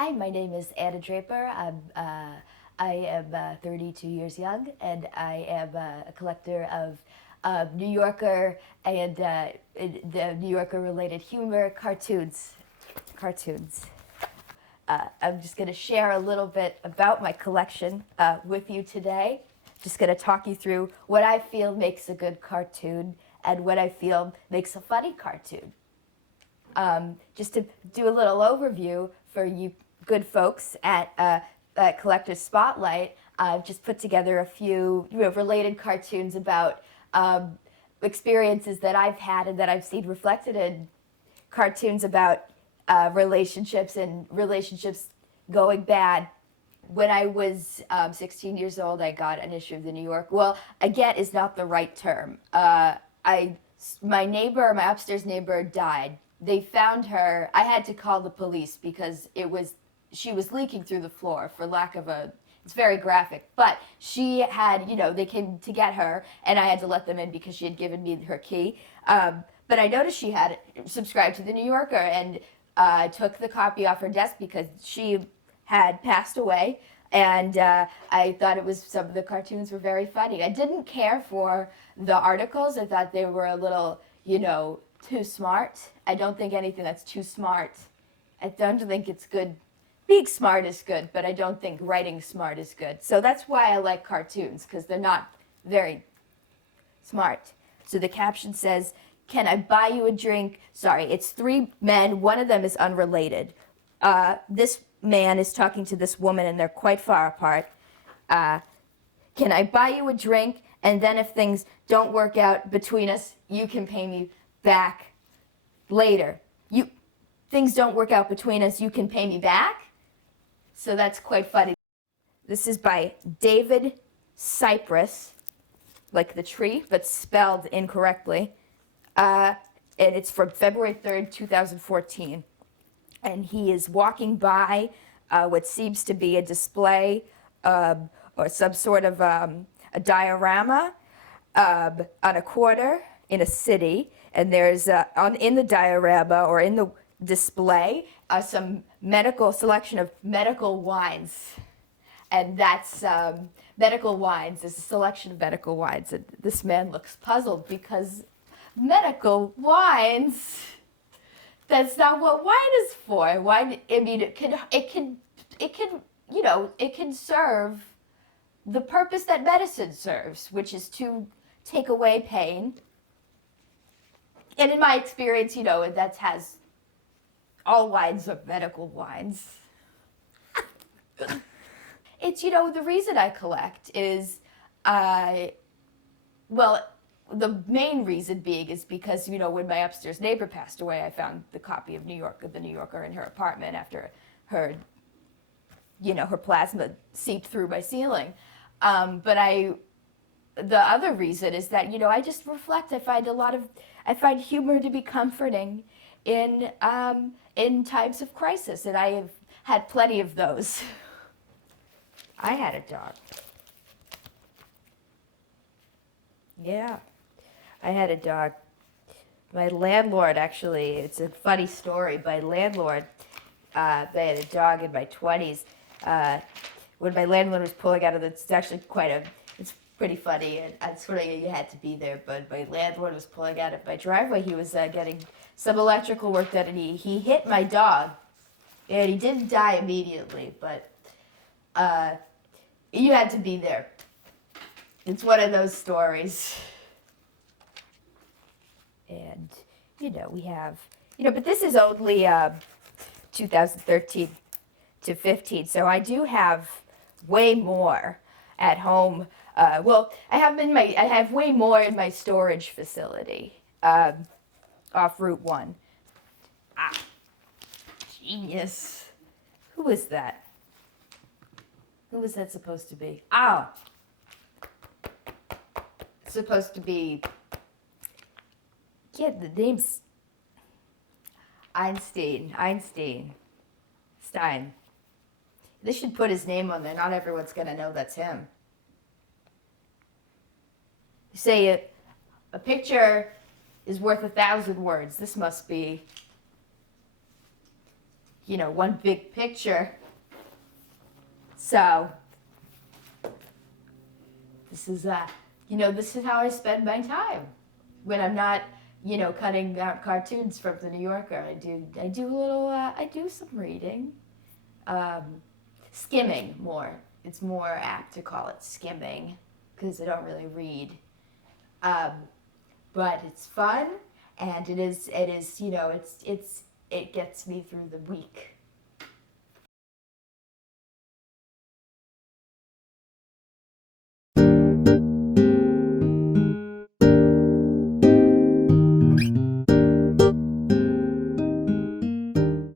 Hi, my name is Anna Draper. I am 32 years young, and I am a collector of New Yorker and the New Yorker related humor cartoons. I'm just going to share a little bit about my collection with you today. Just going to talk you through what I feel makes a good cartoon and what I feel makes a funny cartoon. Just to do a little overview for you good folks at Collector's Spotlight, I've just put together a few related cartoons about experiences that I've had and that I've seen reflected in cartoons about relationships and relationships going bad. When I was 16 years old, I got an issue of the New York. Well, a get is not the right term. My upstairs neighbor died. They found her. I had to call the police because she was leaking through the floor for lack of a. It's very graphic, but she had, they came to get her, and I had to let them in because she had given me her key. But I noticed she had subscribed to the New Yorker, and took the copy off her desk because she had passed away, and I thought some of the cartoons were very funny. I didn't care for the articles. I thought they were a little, too smart. I don't think anything that's too smart. I don't think it's good. Being smart is good, but I don't think writing smart is good. So that's why I like cartoons, because they're not very smart. So the caption says, "Can I buy you a drink?" Sorry, it's three men. One of them is unrelated. This man is talking to this woman, and they're quite far apart. "Can I buy you a drink? And then if things don't work out between us, you can pay me back later. Things don't work out between us, you can pay me back?" So that's quite funny. This is by David Cypress, like the tree, but spelled incorrectly. And it's from February 3rd, 2014. And he is walking by what seems to be a display or some sort of a diorama on a corner in a city. And there's in the diorama or in the display some selection of medical wines. And that's medical wines. There's a selection of medical wines. And this man looks puzzled because medical wines, that's not what wine is for. Wine, I mean, it can serve the purpose that medicine serves, which is to take away pain. And in my experience, that has all wines are medical wines. It's, the reason I collect is, the main reason being is because, when my upstairs neighbor passed away, I found the copy of the New Yorker in her apartment after her, her plasma seeped through my ceiling. The other reason is that, I just reflect. I find humor to be comforting in times of crisis, and I have had plenty of those. I had a dog. Yeah, I had a dog. My landlord, actually, it's a funny story. My landlord, I had a dog in my 20s. When my landlord was pulling out of it's actually it's pretty funny, and sort of you had to be there, but my landlord was pulling out of my driveway. He was getting some electrical work done, and he hit my dog, and he didn't die immediately, but you had to be there. It's one of those stories. And, we have, but this is only 2013 to 15, so I do have way more at home. I have way more in my storage facility off Route 1. Genius. Who is that? Who was that supposed to be? Oh. Supposed to be, the name's Stein. They should put his name on there. Not everyone's going to know that's him. You say a picture is worth 1,000 words. This must be one big picture. So this is this is how I spend my time when I'm not cutting out cartoons from the New Yorker. I do a little I do some reading, skimming more. It's more apt to call it skimming because I don't really read. But it's fun, and it gets me through the week.